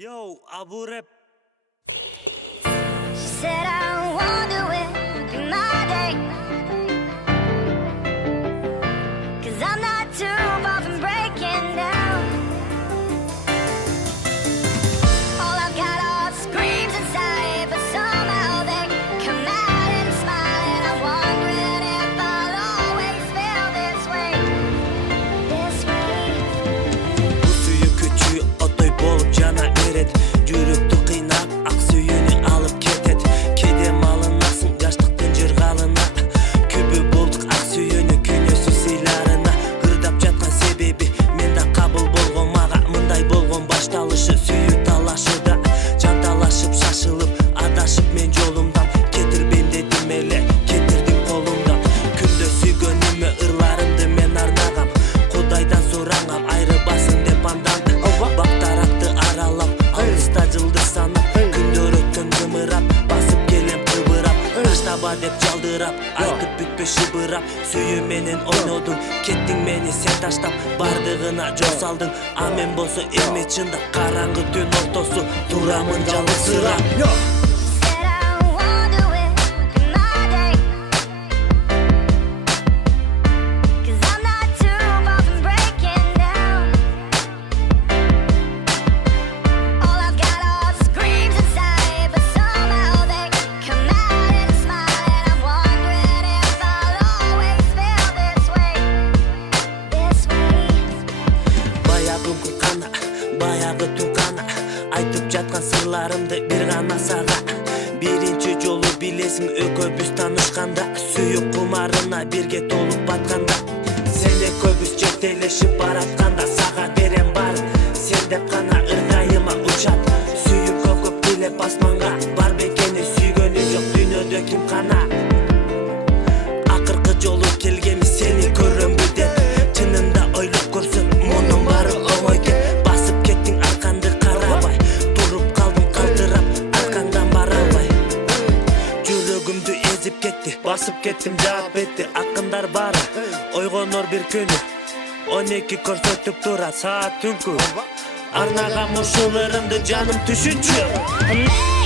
Yo, Abu Rap. She said I wonder when be my day, 'cause I'm not too far from breaking down. All I've got are screams inside, but somehow they come out and smile. And I'm wondering if I'll always feel this way, this way. Bu suyu küçüğü otoy bolup cana eret. Жүрөктү кыйнап, ак сүйүүнү алып кетет. Кеде малынасың жаштыктын жыргалына. Күбө болдук ак сүйүүнү күнөөсү сыйларына. Ырдап жаткан себеби мен да кабыл болгон, мага мындай болгон башталышы. Сүйүү талашыда жанталашып шашылып, адашып мен жолумдан. Кетирбейм дедим эле, кетирдим колумдан. Күндө сүйгөнүмө ырларымды мен арнагам. Кудайдан сурангам, айрыбасын деп андан. Бактаракты аралап, алыста жылды санап, күндөр өткөн жымырап, басып келем кыбырап. Таштаба деп жалдырап, айтып бүкпө шыбырап. Сүйүү менен ойнодуң, кеттиң мени сен таштап. Бардыгына жол салдың, а мен болсо эми чындап. Караңгы түн ортосу, турамын жалгызсырап. Said I wonder when be my day, 'cause I'm not too far from breaking down. All I've got are screams inside, but somehow they come out and smile. And I'm wondering if I'll always feel this way, this way. Баягы кукана, баягы тукана, айтып жаткан сырларымды бир гана сага. Биринчи жолу билесиң экөөбүз таанышканда, сүйүү кумарына бирге толуп батканда. Сен экөөбүз чектелешип баратканда, сага берем барын, сен деп гана ыргайыма учат. Сүйүп көкөп билеп асманга, бар бекени сүйгөнү жок дүйнөдө ким кана. Акыркы жолу келгени сени көрөмбү деп, чынында ойлоп көрсөм мунун баары оңой кеп. Басып кеттиң арканды карабай, туруп калдым калтырап, аркаңдан бара албай. Жүрөгүмдү эзип кетти, басып кеттим жаап этти. Акындар баары ойгонор бир күнү, 12 көрсөтүп турат саат түнкү. Арнагам ушул ырымды жаным түшүнчү.